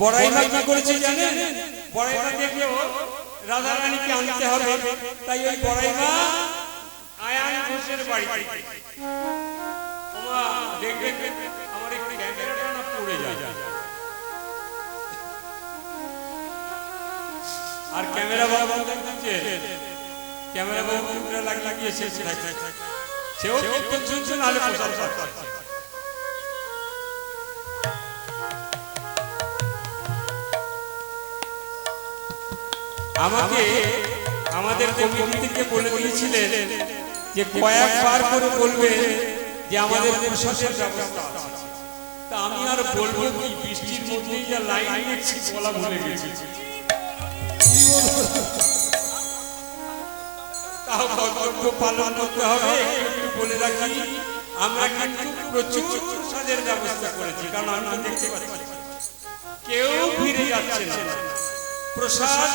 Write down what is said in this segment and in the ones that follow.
বড়াই মা কি করেছে জানেন? বড়াই মা দেখলো রাধা রানীকে আনতে হবে, তাই ওই বড়াই মা আয়ান ঘোষের বাড়িতে ওমা দেখবে আমার একটু ক্যামেরাটা না পড়ে যায়, আর ক্যামেরা বাবু দেখছে ক্যামেরা বাবু ক্যামেরা লাগিয়ে শেষে থাকে, সেও কীর্তন শুনছে নাহলে প্রসাদ পাচ্ছে। আমাকে আমাদের কমিটি থেকে বলে দিয়েছিলেন যে কয়েকবার করে বলবে যে আমাদের প্রসাদের ব্যবস্থা আছে, তা আমি আর বলবো কি, বৃষ্টির মধ্যেই যা লাইন দেখছি বলা ভুলে গেছি। তাও কর্তব্য পালন করতে হবে। একটু বলে রাখি, আমরা কিন্তু প্রচুর প্রসাদের ব্যবস্থা করেছি, কারণ আমরা দেখতে পাচ্ছি কেউ ফিরে যাচ্ছে না, প্রসাদ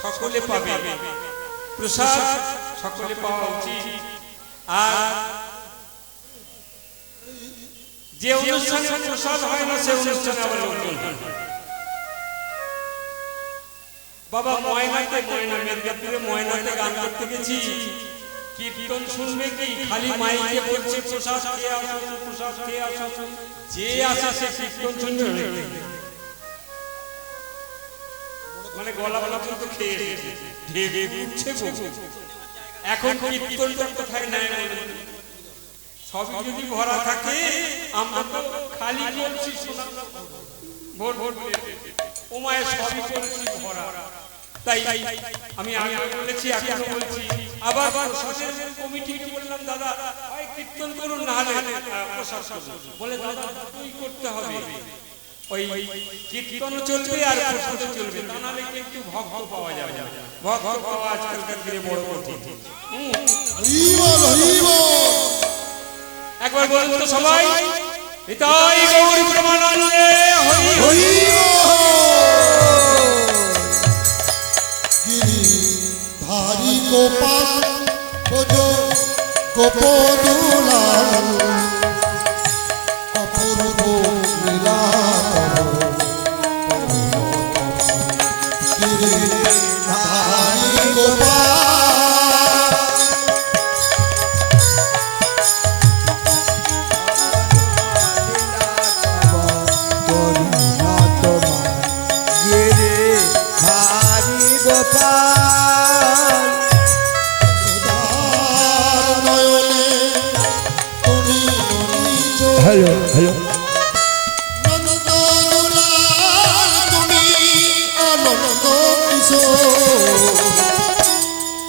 সকলে পাবে, প্রসাদ সকলে পাওয়া উচিত। আর যে অনুষ্ঠানে প্রসাদ হয় না সে অনুষ্ঠানে আবার লোকজন হয়। বাবা ময়নাতে, ময়না মেদিনীপুরে ময়নাতে গান করতে গেছি, কীর্তন শুনবে কি, খালি মাইকে বলছে প্রসাদ খেয়ে আসো, প্রসাদ খেয়ে আসো, যে আসে সে কীর্তন শুনবে, মানে গলা পর্যন্ত খেয়ে ঢেবে উঠছে। এখন কীর্তনটা কোথায় নেয়? সবই যদি ভরা থাকে, আমরা তো খালি বলছি ভোর ভোর ও মায়ের সবই বলছি ভরা। তাই আমি আগে বলেছি, এখনো বলছি, আবার কমিটিকে বললাম দাদা হয় কীর্তন করুন, না হলে প্রসাদ বলে দাদা তুই করতে হবে, ওই কীর্তন চলবে আর প্রসাদ চলবে, তা নাহলে কিন্তু ভক্ত পাওয়া যাবে না। ভক্ত পাওয়া আজকালকার দিনে বড় কঠিন। একবার বলুন তো সবাই, নিতাই গৌর প্রেমানন্দে হরি হরি। গিরিধারী গোপাল গোপদুলাল অপূর্ব লীলা, গিরিধারী গোপাল हेलो हेलो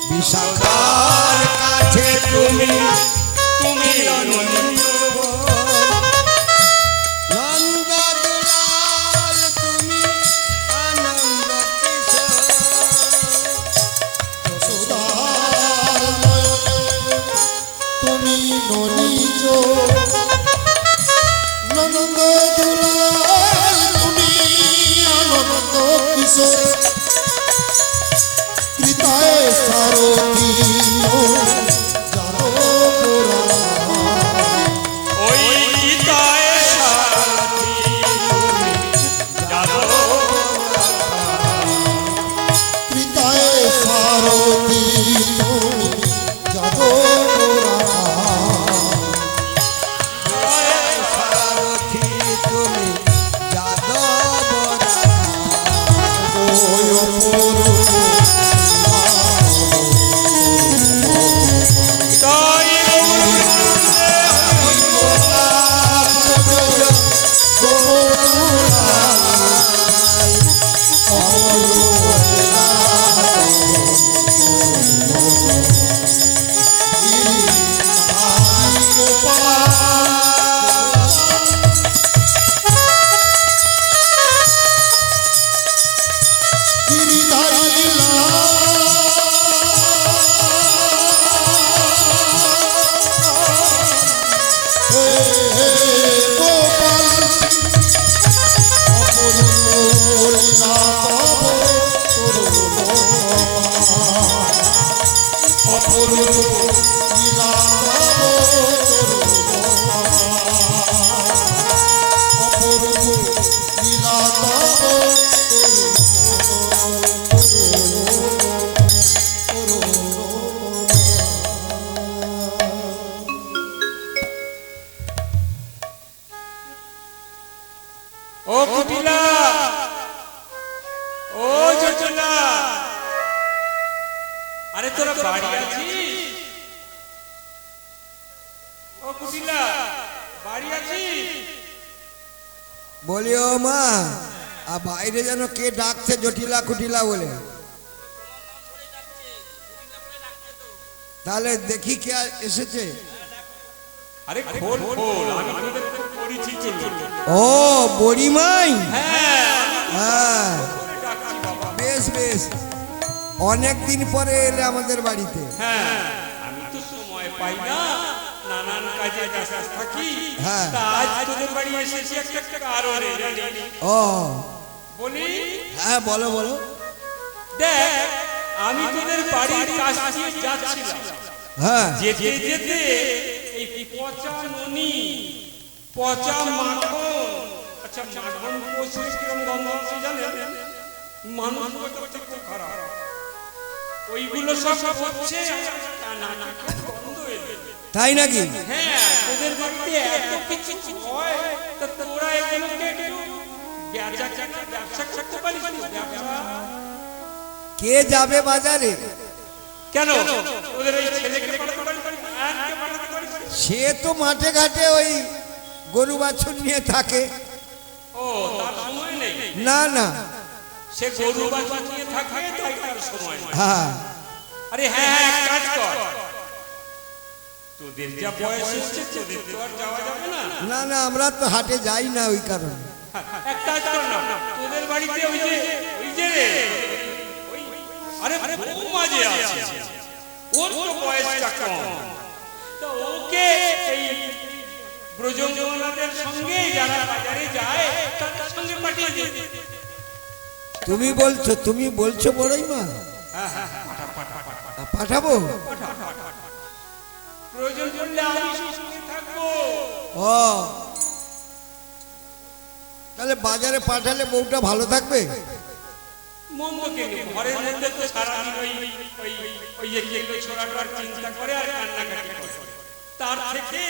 বিশাখার কাছে তুমি তুমি নন্দদুলাল তুমি আনন্দ কিশোর, যশোদার নয়নে তুমি ননিজ, নন্দদুলাল তুমি আনন্দ কিশোর, কৃতায় সারথি ওই গীতায় সারথি তুমি যাদব, কৃতায় সারথি सारथी तुम्हें यादव ও কুটিলা, ও জটিলা, আরে তোরা বাড়ি আছিস? ও কুটিলা, বাড়ি আছিস? বলি ও মা, আর বাইরে যেন কে ডাকছে জটিলা কুটিলা বলে। তাহলে দেখি কে এসেছে। আরে খোল খোল, আমি তোদের খুব পরিচিত লোক। ও বড়িমাই, হ্যাঁ হ্যাঁ তোরে ডাকছি বাবা। বেশ বেশ, অনেক দিন পরে এলে আমাদের বাড়িতে। হ্যাঁ আমি তো সময় পাই না, নানান কাজে ব্যস্ত থাকি। হ্যাঁ। তা আজ তোদের বাড়ি এসেছি একটা কারণে জানি। ও বলি হ্যাঁ, বলো বলো। দেখ, আমি তোদের বাড়ির কাছ দিয়ে যাচ্ছিলাম, হ্যাঁ যেতে যেতে এই পচা ননি, পচা মাখন, আচ্ছা মাখন পৌঁছে কিরম গন্ধ আছে জানেন? মানুষ কথা খুব খারাপ, ওইগুলো সব হচ্ছে না গন্ধ এলো। তাই নাকি? হ্যাঁ, তোদের বাড়িতে এত কিছু হয়, তা তোরা এগুলোকে একটু ব্যবসা করতে পারিস তো? ব্যবসা কে যাবে বাজারে? কেন ওদের ওই ছেলেকে পাঠাতে পারিস, আনকে পাঠাতে পারিস? সে তো মাঠে ঘাটে ওই গরু বাছুর নিয়ে থাকে। ও তার সময় নেই? না না, সে গরু বাছুর নিয়ে থাকে, তাই তার সময় নেই। হ্যাঁ আরে হ্যাঁ হ্যাঁ, এক কাজ কর, তোদের যা বয়স হচ্ছে তোদের তো আর যাওয়া যাবে না। না না, আমরা তো হাটে যাই না ওই কারণে। এক কাজ কর না, তোদের বাড়িতে ওই যে ওই আরে বৌমা যে আছে, ওর তো বয়সটা কম, তো ওকে এই ব্রজঙ্গনাথের সঙ্গে যারা বাজারে যায় তাদের সঙ্গে পাঠিয়ে দে। তুমি বলছো বড়ই মা? পাঠাবো? প্রয়োজন পড়লে আমি সঙ্গে থাকবো। ও তাহলে বাজারে পাঠালে বউটা ভালো থাকবে? মন্দ কেন, ঘরের মধ্যে তো সারাদিন ওই যেগুলো ছোড়াটার চিন্তা করে আর কান্নাকাটি করে, তার থেকে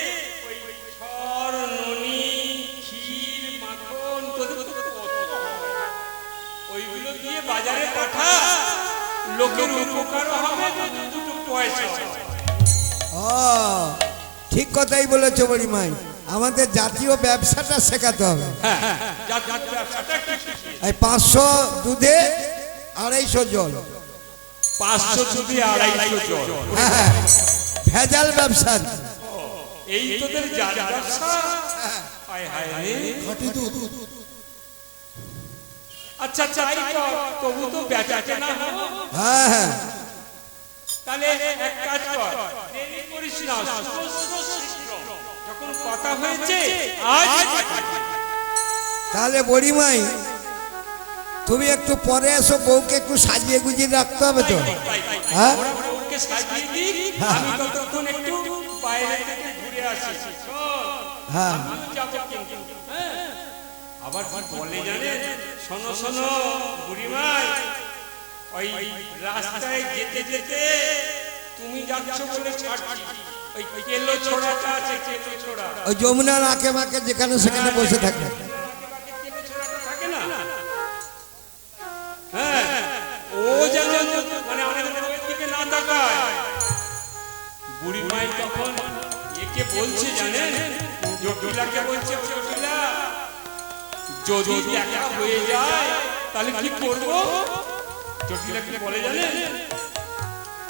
ওই সর ননি ক্ষীর মাখন তোদের তো কত হয়, ওইগুলো দিয়ে বাজারে পাঠা, লোকের উপকারও হবে, দুটো পয়সা হবে। ও ঠিক কথাই বলেছো বড়িমাই, আমাদের জাতীয় ব্যবসাটা শেখাতে হবে। হ্যাঁ হ্যাঁ, ব্যবসাটা একটু শিখিয়ে। এই 500 দুধে 250 জল। 500 যদি 250 জল, হ্যাঁ, ভেজাল ব্যবসা। এই তোদের ব্যবসা? হায় হায় রে। খাঁটি দুধ আচ্ছা চাই তবু তো বেচা কেনা হলো। হ্যাঁ হ্যাঁ, তাহলে এক কাজ কর, দেরি করিস না, শীঘ্র যখন কথা হয়েছে আজ। তাহলে বড়িমাই তুমি একটু পরে এসো, বউকে একটু সাজিয়ে গুজিয়ে রাখতে হবে তো। হ্যাঁ ওকে সাজিয়ে দিই, আমি ততক্ষণ একটু বাইরে থেকে ঘুরে আসি। হ্যাঁ আমিও যাবো কিন্তু, হ্যাঁ। আবার কি বলে জানেন? শোনো শোনো বুড়িমাই, ওই রাস্তায় যেতে যেতে তুমি যাচ্ছ বলে ছাড়ছি, ওই কেলো ছোড়াটা আছে, কেলো ছোড়া, ওই যমুনার আঁকে মাকে যেখানে সেখানে বসে থাকে। কেলো ছোড়াটা থাকে না? হ্যাঁ, ও যেন মানে আমাদের দিকে না তাকায়। বুড়িমাই তখন একে বলছে জানেন, জটিলাকে বলছে, জটিলা যদি একা হয়ে যায় তাহলে কি করব? জটিলা কি বলে জানেন?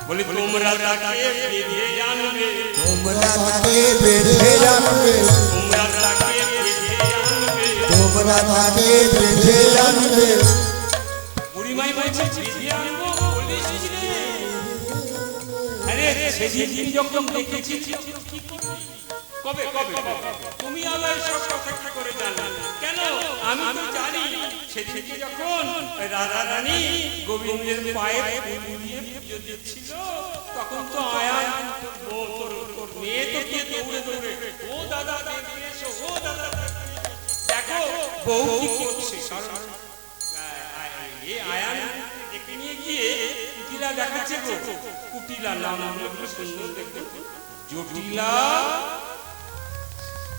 বলে তোমরা তাকে বেঁধে জানবে, তোমরা তাকে বেঁধে জানবে, তোমরা তাকে বেঁধে জানবে, তোমরা তাকে বেঁধে জানবে। বুড়িমাই বলছে বেঁধে আনবো বলিস রে? আরে সেদিন যখন দেখেছি কবে কবে তুমি আবার সব কথা কি করে জানলে? কেন আমি তো জানি, সেদিকে যখন রাধা রানী গোবিন্দের পায়ে ফুল দিয়ে পুজো দিচ্ছিল, তখন তো আয়ান তোর মেয়ে তো গিয়ে দৌড়ে দৌড়ে, ও দাদা দেখে এসো, ও দাদা দেখো বউ কি করছে। এ আয়ান দেখে নিয়ে গিয়ে কুটিলা দেখাচ্ছে গো, কুটিলা নাম সুন্দর দেখতে, জটিলা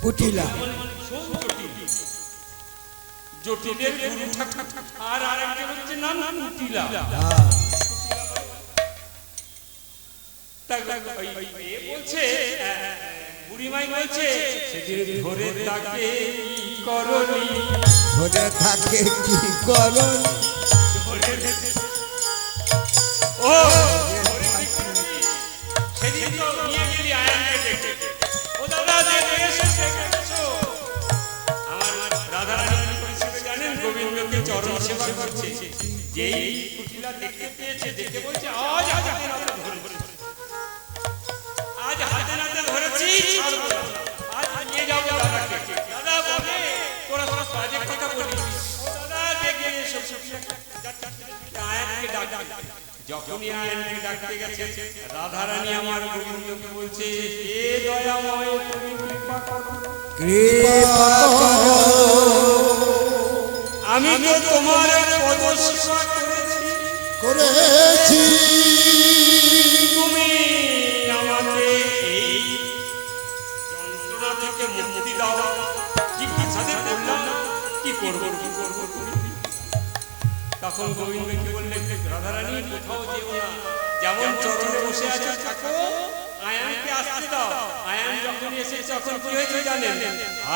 কুটিলা। জটিলের গুরু ঠাকুর আর আরেকজন হচ্ছে নাম কুটিলা। বলছে বুড়িমাই বলছে সেদিন ধরে তাকে কি করনি, ধরে থাকে কি করো ও সেদিন তো নিয়ে গেলি আয়ানকে দেখতে। ও দাদা দেখে এসো। আমার রাধারানী কি করেছিল জানেন? গোবিন্দকে চরণ সেবা করছে, যেই কুটিলা দেখতে পেয়েছে, দেখে বলছে আজ হাতে নাতে ধরেছি, আজ হাতে নাতে ধরেছি, ছাড়বো না। আজ নিয়ে যাবো দাদাকে। দাদা বলে তোরা তোরা কাজের কথা বলিস। ও দাদা দেখে এসো। আয়ানকে ডাক। যখনই আয়ানকে ডাকতে গেছে, রাধারানী আমার গোবিন্দকে বলছে হে দয়াময় তুমি কৃপা করো, কৃপা করো। আমি তো তোমার পদসেবা করেছি তুমি আমাকে এই যন্ত্রণা থেকে মুক্তি দাও। কি ভাষাতে বললাম, কি করবো। তখন গোবিন্দ কি বললেন, রাধারানী কোথাও যেও না, যেমন চরণে বসে আছো থাকো, আয়ানকে আসতে দাও। আয়ান যখন এসেছে তখন কি হয়েছে জানেন?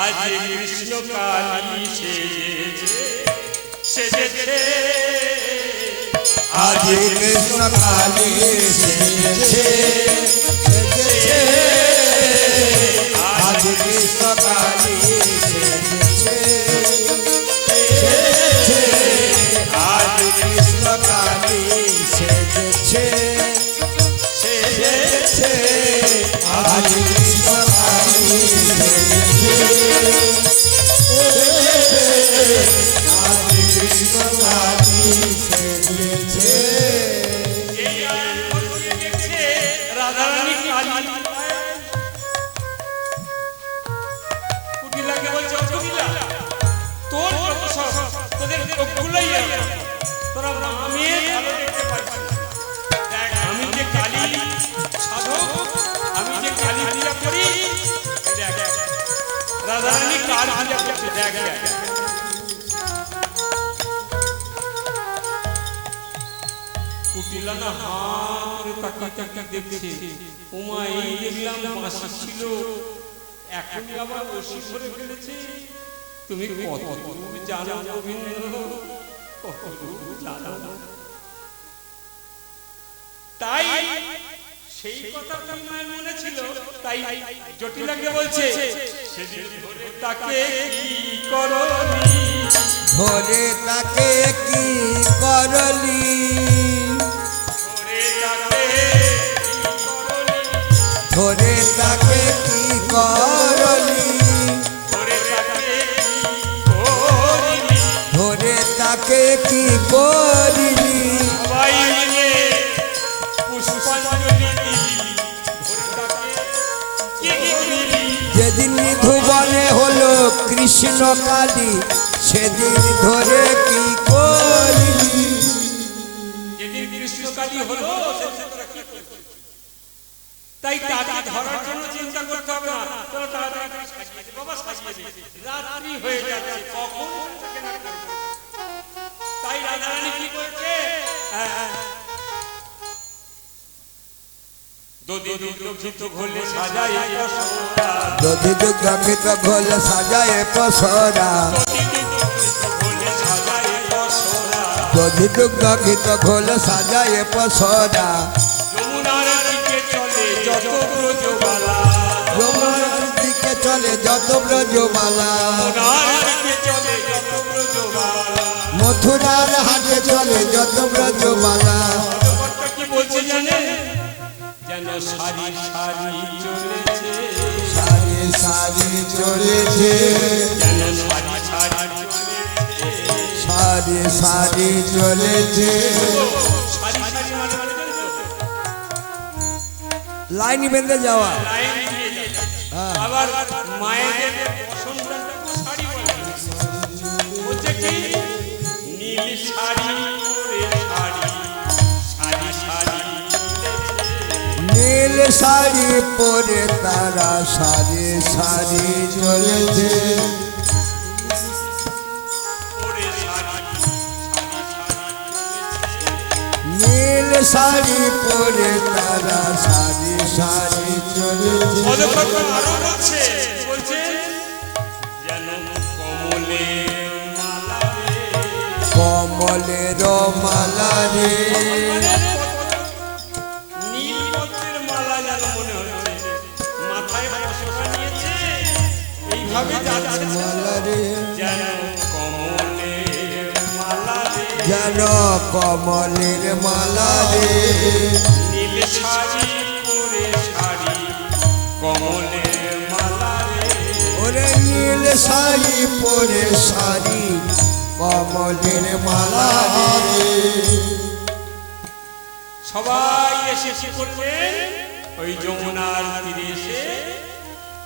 আজ কৃষ্ণ কালী সেজেছে, আজ কৃষ্ণ কালী সেজেছে, সেজেছে। আজ কৃষ্ণ কালী সেজেছে, সেজেছে। আজ কৃষ্ণ কালী সেজেছে, সেজেছে। আজ কৃষ্ণ কালী সেজেছে, সেজেছে। আজ কৃষ্ণ কালী সেজেছে। এই আয়ান বসিয়ে দেখছে রাধারানী কালী। কুটিলাকে বলছে ও কুটিলা, তোর যত সব তোদের চোখগুলোই আছে, তোরা মামিয়ে ভালো দেখতে পাচ্ছিস না। দেখ আমি যে কালী সাধক, আমি যে কালী পূজা করি, দেখ রাধারানী কালী পূজা করছে, দেখ দেখ। কুটিলা না হাত করে তাকিয়ে দেখছে, উমা এই দেখলাম বাঁশি ছিল, এখনই আবার বসি করে ফেলেছে। তুমি কত জানো গোবিন্দ, কত জানো। তাই সেই কথা তোমার মনে ছিল, তাই জটিলাকে বলছে সেদিন ধরে তাকে কি করনি, ধরে তাকে কি করলি, ধরে তাকে কি করনি, ধরে তাকে কি করলি, ধরে তাকে কি ধরে তাকে কি করলি। সবাই মিলে পুষ্পাঞ্জলি দিলি, ধরে তাকে কি করলি। যেদিন নিধুবনে হলো কৃষ্ণ কালী, সেদিন ধরে কি করলি। যেদিন কৃষ্ণকালী হলো সেদিন তোরা কি করলি? তাই তাকে ধরার জন্য চিন্তা করতে হবে না, তোরা তাড়াতাড়ি করে সাজিয়ে দে বাবা, সাজিয়ে দে। রাত্রি হয়ে যাচ্ছে, কখন তাকে না করবো। তাই রাধারানী কি করেছে, দধি দুগ্ধ ঘোলে সাজায় পসরা, দধি দুগ্ধ ঘোল সাজায় পসরা, দধি দুগ্ধ ঘোলে সাজায় পসরা। দধি দুগ্ধ ঘোল সাজায় পসরা। যমুনার দিকে চলে যত ব্রজবালা, যমুনার দিকে চলে যত ব্রজমালা, যমুনার দিকে চলে যত ব্রজবালা। মথুরার হাটে চলে যত ব্রজমালা। ভগবানটা কি বলছে জানেন? যেন সারি সারি চলেছে, সারি সারি চলেছে, যেন সারি সারি চলেছে। সারি সারি চলেছে। সারি সারি মানে জানেন তো? লাইন বেঁধে যাওয়া। লাইন দিয়ে যাচ্ছে। আবার মায়েদের বসন্তটাকে শাড়ি বলে, বলছে কি নীল শাড়ি পরে শাড়ি, সারি সারি চলেছে। নীল শাড়ি পরে তারা সারি সারি চলেছে। শাড়ি পরে তারা সারি সারি চলেছে। পদকর্তা আরো বলছে, বলছে যেন কমলের মালা রে। কমলের মালা রে, নীল পদ্মের মালা যেন মনে হচ্ছে, মাথায় বসা নিয়েছে, এইভাবে যাচ্ছে মালা রে, যেন কমলের মালা রে। যেন কমলের মালা রে। নীল শাড়ি পরে শাড়ি কমলের মালা রে। ওরে নীল শাড়ি পরে শাড়ি কমলের মালা রে। সবাই এসে করলেন ওই যমুনার তীরে এসে,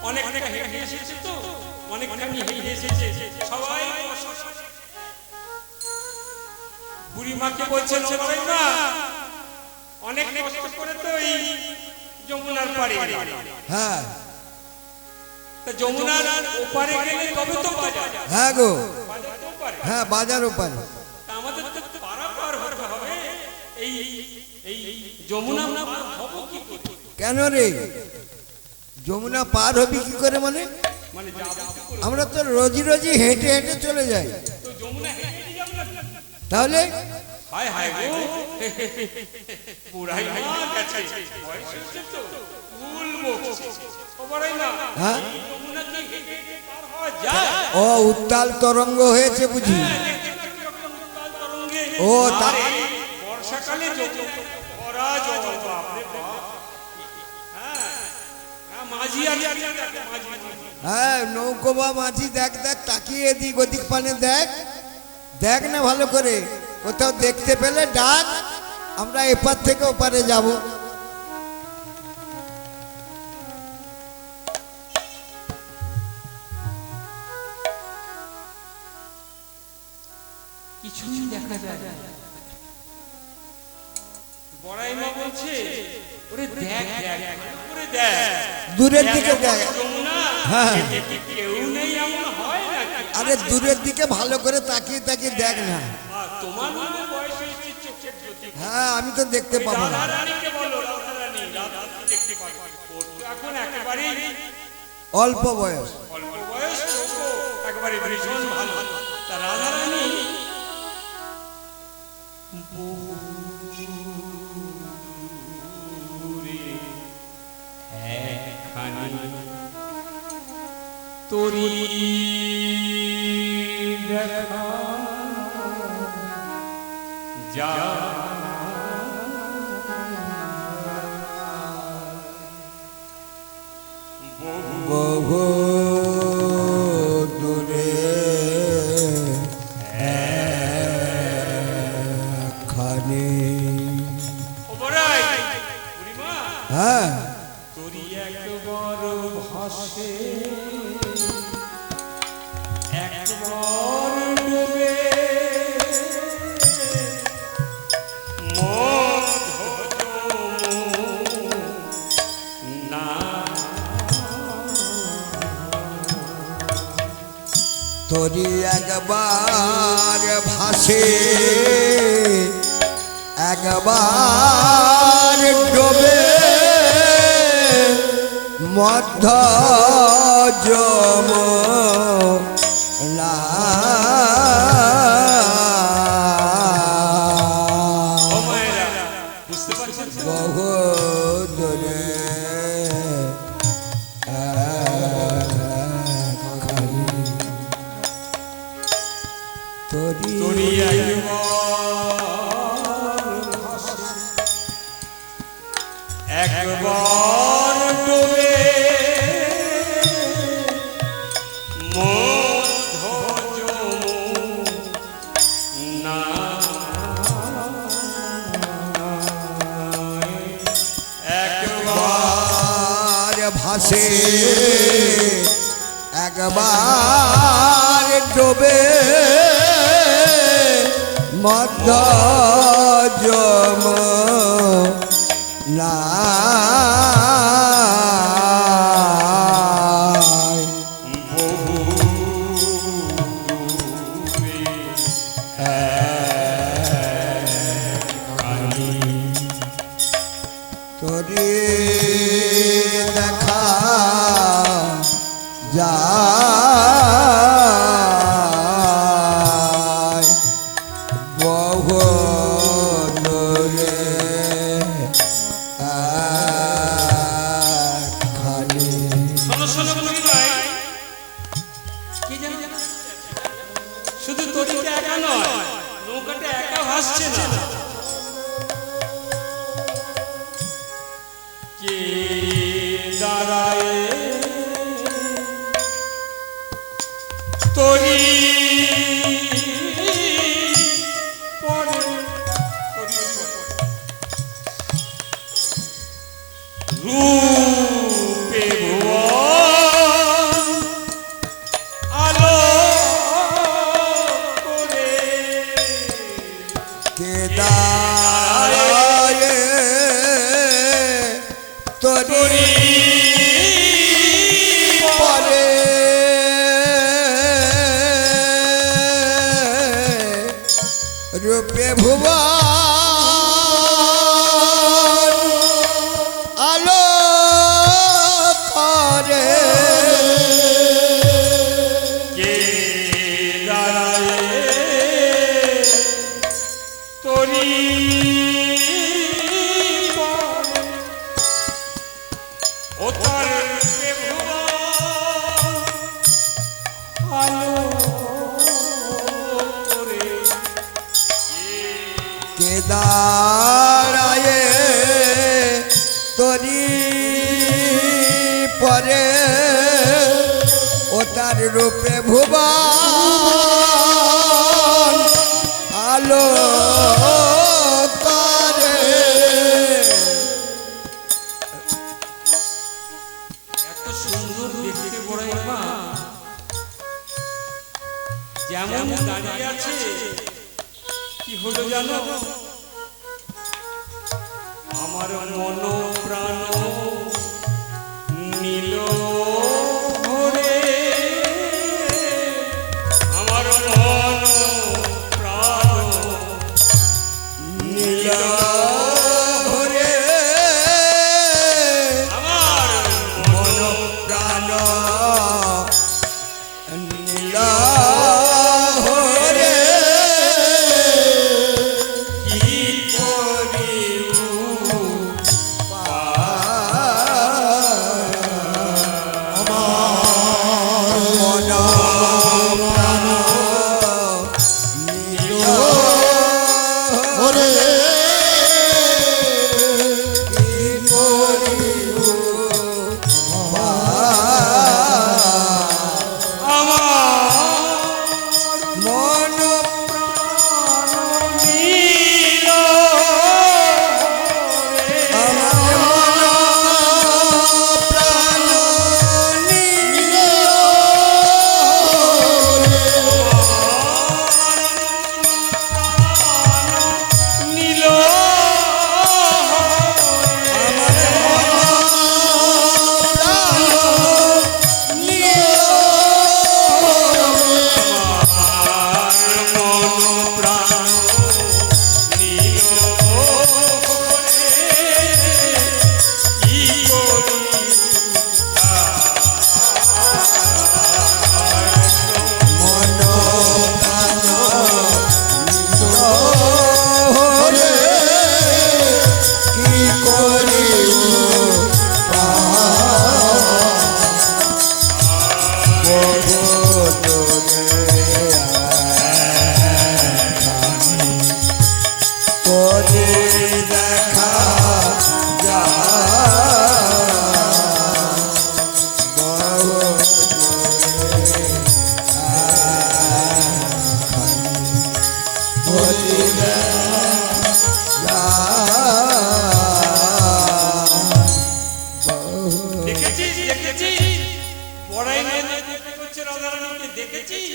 অনেকটা হেঁটে এসেছে তো, অনেকখানি হেঁটে এসেছে সবাই। বুড়িমাকে বলছেন, ও বুড়িমা, অনেক কষ্ট করে তো এই যমুনার পাড়ে এলাম। হ্যাঁ তা যমুনার ওপারে গেলে তবে তো বাজার, হ্যাঁ গো, বাজার তো ওপারে। হ্যাঁ বাজার ওপারে। তা আমাদের তো পাড়া পার হতে হবে, এই এই যমুনা পার হবো কি করে? কেন রে যমুনা পার হবি কি করে মানে? মানে যাবো কি করে? আমরা তো রোজি রোজি হেঁটে হেঁটে চলে যাই, তো যমুনা হেঁটে যাবো না? তাহলে হায় হায় গো, বুড়াই মা গেছে, বয়স হয়েছে তো, ভুল বকছে। ও বুড়াই মা, হ্যাঁ এই যমুনা কি হেঁটে হেঁটে পার হওয়া যায়? ও উত্তাল তরঙ্গ হয়েছে বুঝি। কিরকম উত্তাল তরঙ্গে। ও, তা- আরে, বর্ষাকালে যমুনা ভরা জল, বাপরে বাপ। হ্যাঁ, হ্যাঁ, মাঝি আমি মাঝি। হ্যাঁ নৌকো বা মাঝি, দেখ দেখ তাকিয়ে এদিক ওদিক পানে দেখ, দেখ না ভালো করে, কোথাও দেখতে পেলে ডাক, আমরা এপার থেকে ওপারে যাব। কিছুই দেখা যায় না। বড়াই মা বলছে, ওরে দেখ দেখ ভালো করে দেখ, দূরের দিকে দেখ। যমুনা, হ্যাঁ। এতে কি কেউ নেই এমন হয় নাকি? আরে দূরের দিকে ভালো করে তাকিয়ে তাকিয়ে দেখ না। আর তোমার মনে বয়স হয়েছে চোখের জ্যোতি। হ্যাঁ আমি তো দেখতে পাবো না। রাধারানীকে বলো, রাধারানী দেখতে পারবে। ওর তো এখন একেবারেই অল্প বয়স। অল্প বয়স, ওকে একেবারে ভীষণ ভালো। তা রাধারানী তোরি দেখা যা বহু দূরে খানে। ও বড়াই বুড়িমা, হ্যাঁ তোরি একবার ভাসে, একবার ডুবে, না তোরি একবার ভাসে, একবার ডোবে, মধ্য যমুনা। ও মায়েরা, বুঝতে পারছেন তো? বহু দূরে তোরি তোরি একবার ডুবে, মধ্য যমুনা। একবার একবার ভাসে, একবার ডোবে, মধ্য যমুনা। শুধু তরিকে একা নয়, নৌকাটা একা ভাসছে না। কে দাঁড়ায় তরি পরে রূপে ভুবন আলো করে কে দাঁড়ায় তরি পরে রূপে ভুবন আলো করে কে দাঁড়ায় তরি পরে ও তার রূপে ভুবন আলো করে কে দাঁড়ায় তরি পরে ও তার রূপে ভুবন আলো করে এত সুন্দর দেখতে পড়াই মা, যেমন দাঁড়িয়ে আছে কি হলো জানো, আমার মন প্রাণ নীল ভরে, আমার মন প্রাণ নীল ভরে আমার মন প্রাণ নীল ভরে কি করি আমার মন প্রাণ নীল ওরে কি করিব আমার মন নীল আমার মন প্রাণ নীল নীল আমার মন প্রাণ নীল মন প্রাণ নীল কি করি মন প্রাণ নীল হরে কি করিব তোরে দেখা যা দেখেছিস দেখেছিস বড়াই নিয়ে দেখতে করছে রাধারানীকে দেখেছিস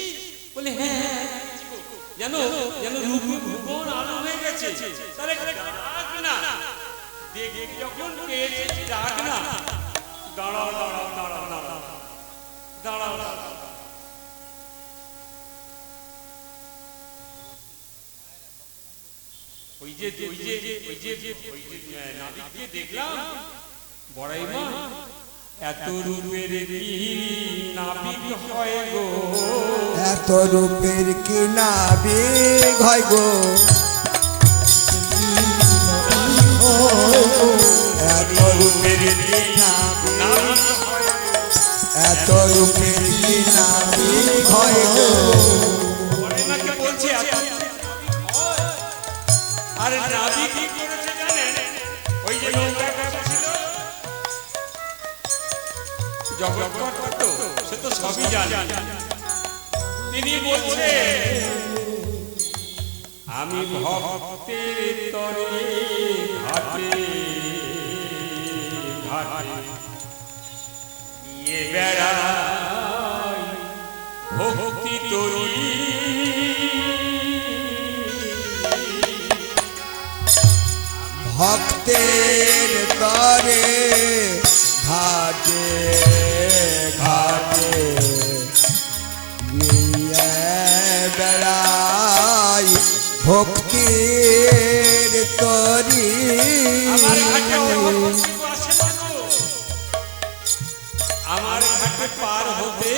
বলে হ্যাঁ হ্যাঁ, দেখেছি গো। জানো জানো রূপে ভুবন আলো হয়ে গেছে, তাহলে ডাক না, দেখে যখন পেয়েছে ডাক না, দাঁড়াও দাঁড়াও দাঁড়াও দাঁড়াও দাঁড়াও দাঁড়াও। ওই যে নাবিক দিয়ে দেখলাম বড়াই মা, এত রূপের কি নাবিক হয় গো, এত রূপের কি নাবিক হয় গো, এত রূপের কি নাবিক, এত রূপের কি নাবিক হয় গো, বলে নাকি আর নাবি কি করেছে জানেন? ওই যে নৌকা কাটা ছিল জগৎকর্তা তো, সে তো সবই জানে। তিনি বলছে আমি ভক্তের তরে ঘাটে ঘাটে নিয়ে বেড়াই ভক্তি তরি। ভক্তের তরে ঘাটে ঘাটে নিয়ে বেড়াই ভক্তির তরি। আমার ঘাটে অভক্ত আসে না গো। আমার ঘাটে পার হতে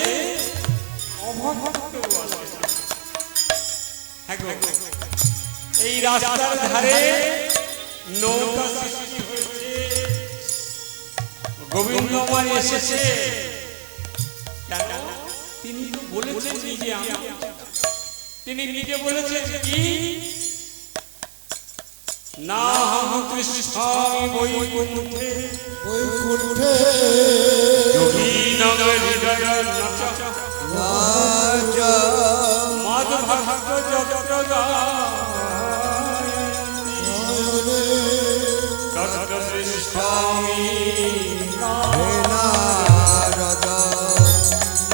অভক্ত আসে না। হ্যাঁ গো, এই রাস্তার ধারে নৌকা সৃষ্টি হয়েছে, গোবিন্দ আমার এসেছে কেন? তিনি তো বলেছেন নিজে, তিনি নিজে বলেছেন কি না হম কৃষ্ণ স্বামী বৈকুণ্ঠে বৈকুণ্ঠে যোগী নগর হৃদয় নাচ নাচ মাধ ভক্ত জগৎ স্বামী। হে নারদ।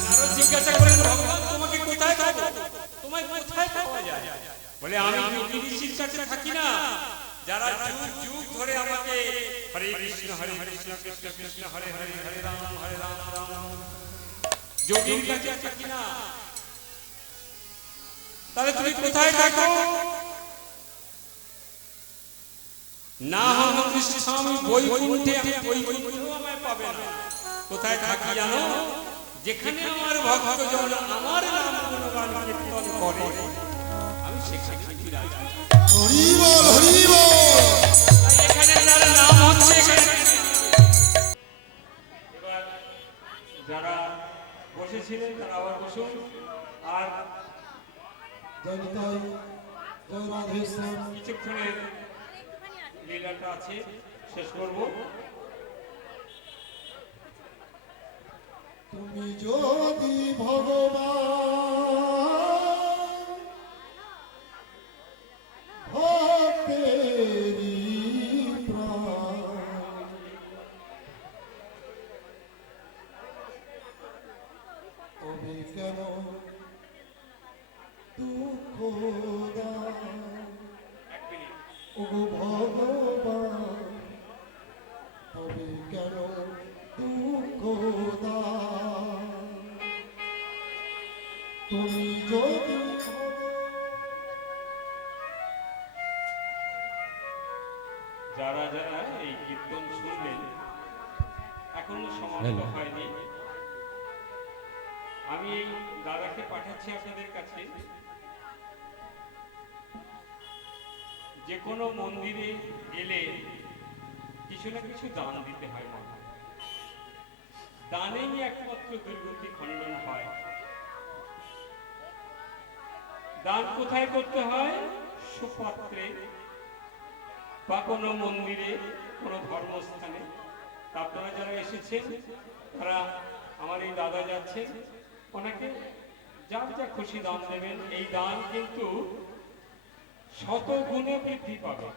নারদ জিজ্ঞাসা করেন ভগবান তোমাকে কোথায় পাবো, তোমায় কোথায় পাওয়া যায়? বলে আমি যোগী ঋষির কাছে থাকি না, যারা যুগ যুগ ধরে আমাকে হরে কৃষ্ণ কৃষ্ণ কৃষ্ণ হরে হরে হরে রাম রাম রাম। যোগীর কাছে থাকি না, তাহলে তুমি কোথায় থাকো? না হম কৃষ্ণ স্বামী বৈকুণ্ঠে, আমি বৈকুণ্ঠেও আমায় পাবে না। কোথায় থাকি জানো? যেখানে আমার ভক্তজন আমার নাম গুণগান কীর্তন করে, আমি সেখানে বিরাজ করি। হরি বল হরি বল। তাই এখানে যার নাম হচ্ছে এখানে। এবার যারা বসেছিলেন তারা আবার বসুন। আর জয় নিতাই, জয় রাধেশ্যাম। কিছুক্ষণের লীলাটা আছে, শেষ করব। তুমি যদি ভগবান ভক্তেরি প্রাণ, তবে কেন দুঃখ দান ও ভগবান, তবে কেন দুঃখ দান? তুমি যদি যারা যারা এই কীর্তন শুনবেন, এখনো সমাপ্ত হয়নি, আমি এই দাদাকে পাঠাচ্ছি আপনাদের কাছে। যে কোনো মন্দিরে গেলে কিছু না কিছু দান দিতে হয়, মা। দানেই একমাত্র দুর্গতি খণ্ডন হয়। দান কোথায় করতে হয়? সুপাত্রে বা কোনো মন্দিরে, কোনো ধর্মস্থানে। আপনারা যারা এসেছেন তারা, আমার এই দাদা যাচ্ছেন, ওনাকে যার যা খুশি দান দেবেন। এই দান কিন্তু শত গুণে বৃদ্ধি পাবে।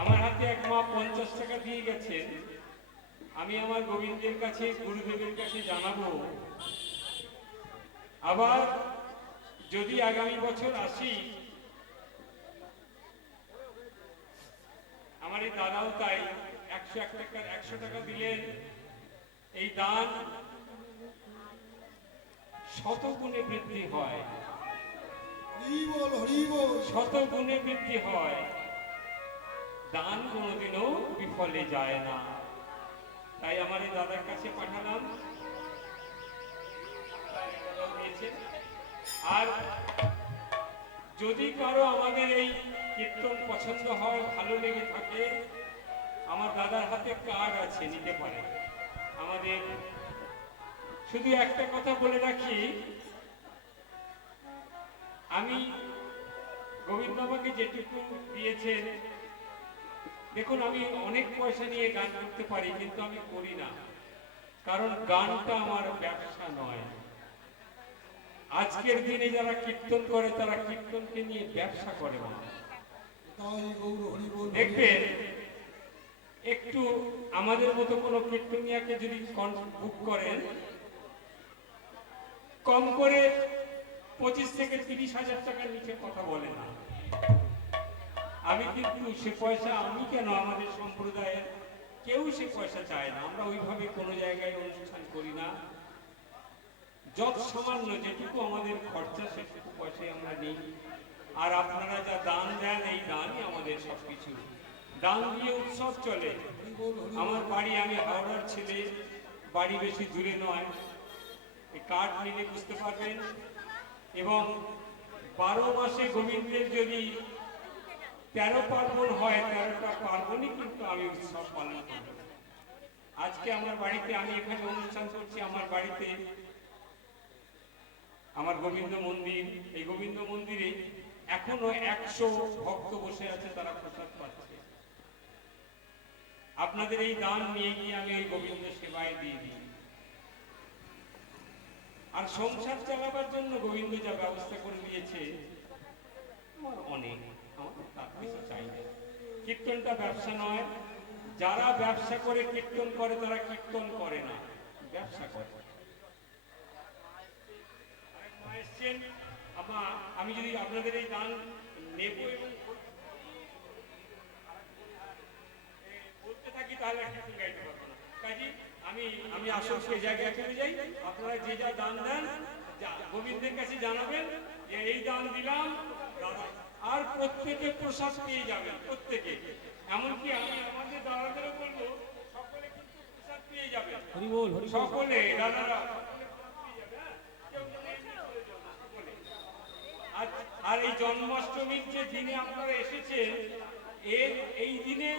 আমার হাতে এক মা 50 টাকা দিয়ে গেছেন, আমি আমার গোবিন্দের কাছে, গুরুদেবের কাছে জানাবো। আবার যদি আগামী বছর আসি, আমার এই দাদাও তাই 100 টাকা দিলেন। এই দান শত গুণে বৃদ্ধি হয়, হরি বল হরি বল। শত গুণে বৃদ্ধি হয়। দান কোনোদিনও বিফলে যায় না। তাই আমার এই দাদার কাছে পাঠালাম। আর যদি কারো আমাদের এই কীর্তন পছন্দ হয়, ভালো লেগে থাকে, আমার দাদার হাতে কার্ড আছে, নিতে পারে। আমাদের শুধু একটা কথা বলে রাখি, আমি গোবিন্দ আমাকে যেটুকু দিয়েছেন, দেখুন আমি অনেক পয়সা নিয়ে গান করতে পারি, কিন্তু আমি করি না, কারণ গানটা আমার ব্যবসা নয়। আজকের দিনে যারা কীর্তন করে তারা কীর্তনকে নিয়ে ব্যবসা করে না। তাই গৌর হরি বল। দেখবেন একটু আমাদের মতো কোনো কীর্তনিয়াকে যদি বুক করেন, কম করে 25 থেকে 30,000 টাকার নিচে কথা বলে না। আমি কিন্তু সে পয়সা, আমি কেন, আমাদের সম্প্রদায়ের কেউ সে পয়সা চায় না। আমরা ওইভাবে কোনো জায়গায় অনুষ্ঠান করি না। যত সামান্য যেটুকু আমাদের খরচা সেটুকু পয়সায় আমরা নিই। আর আপনারা যা দান দেন, এই দানই আমাদের সবকিছু। দান দিয়ে উৎসব চলে। আমার বাড়ি, আমি হাওড়ার ছেলে, বাড়ি বেশি দূরে নয়, এই কার্ড নিলে বুঝতে পারবেন। এবং 12 মাসে গোবিন্দের যদি 13 পার্বণ হয়, 13টা পার্বণই কিন্তু আমি উৎসব পালন করি। আজকে আমার বাড়িতে, আমি এখানে অনুষ্ঠান করছি, আমার বাড়িতে আমার গোবিন্দ মন্দির, এই গোবিন্দ মন্দিরে এখনো 100 ভক্ত বসে আছে, তারা প্রসাদ পাচ্ছে। আপনাদের এই দান নিয়ে গিয়ে আমি এই গোবিন্দের সেবায় দিয়ে দিই। আর সংসার চালাবার জন্য গোবিন্দ যা ব্যবস্থা করে দিয়েছে আমার অনেক, আমার তার কিছু চাই না। কীর্তনটা ব্যবসা নয়। যারা ব্যবসা করে কীর্তন করে তারা কীর্তন করে না, ব্যবসা করে। আমি যদি আপনাদের এই দান নেব এবং বলতে থাকি তাহলে কীর্তন গাইতে পারবো না। কাজে আমি আসলে জায়গায় চলে যাই। আপনারা যে যা দান দেন গোবিন্দের কাছে জানাবেন যে এই দান দিলাম, আর প্রত্যেকে প্রসাদ পেয়ে যাবেন, প্রত্যেকে। এমনকি আমি আমাদের দাদাদেরও বলবো, সকলে কিন্তু প্রসাদ পেয়ে যাবেন, সকলে দাদারা। আর এই জন্মাষ্টমীর যে দিনে আপনারা এসেছেন, এই দিনে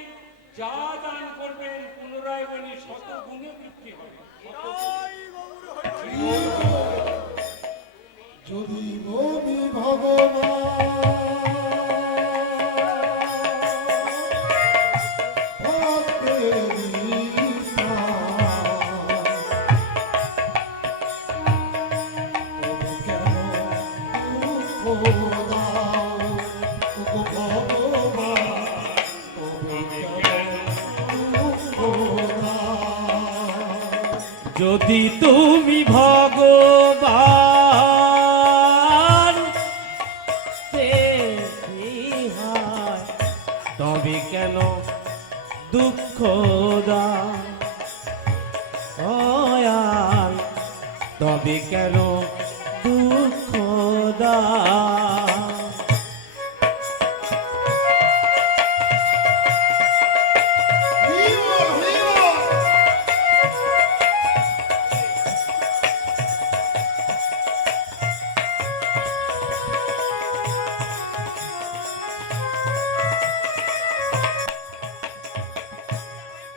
যা দান করবেন পুনরায় বলি 100 গুণে বৃদ্ধি হবে। যদি নবী ভগবান ভক্তের যদি তুমি ভগবান তবে কেন দুঃখ দাও, তবে কেন দুঃখ দাও।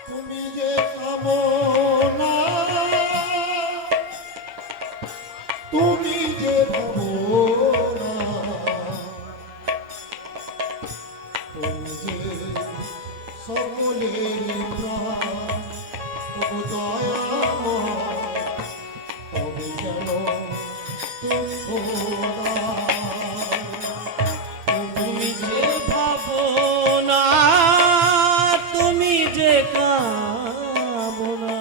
তুমি যে কামনা, তুমি যে ভাবনা, তুমি যে সকলের প্রাণ, তবু দয়াময়, তবে কেন দুঃখ দাও? তুমি যে ভাবনা, তুমি যে কামনা,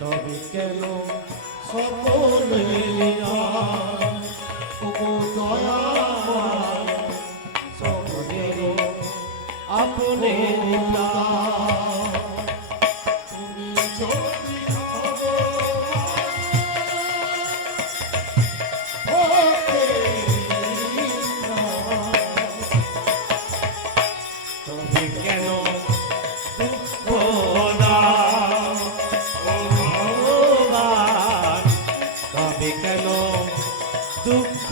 তবে কেন সকলের প্রাণ, তবু দয়াময়, সকলের আপনে তুমি যদি তবে কেন দুঃখ দাও, ও ভগবান, তবে কেন দুঃখ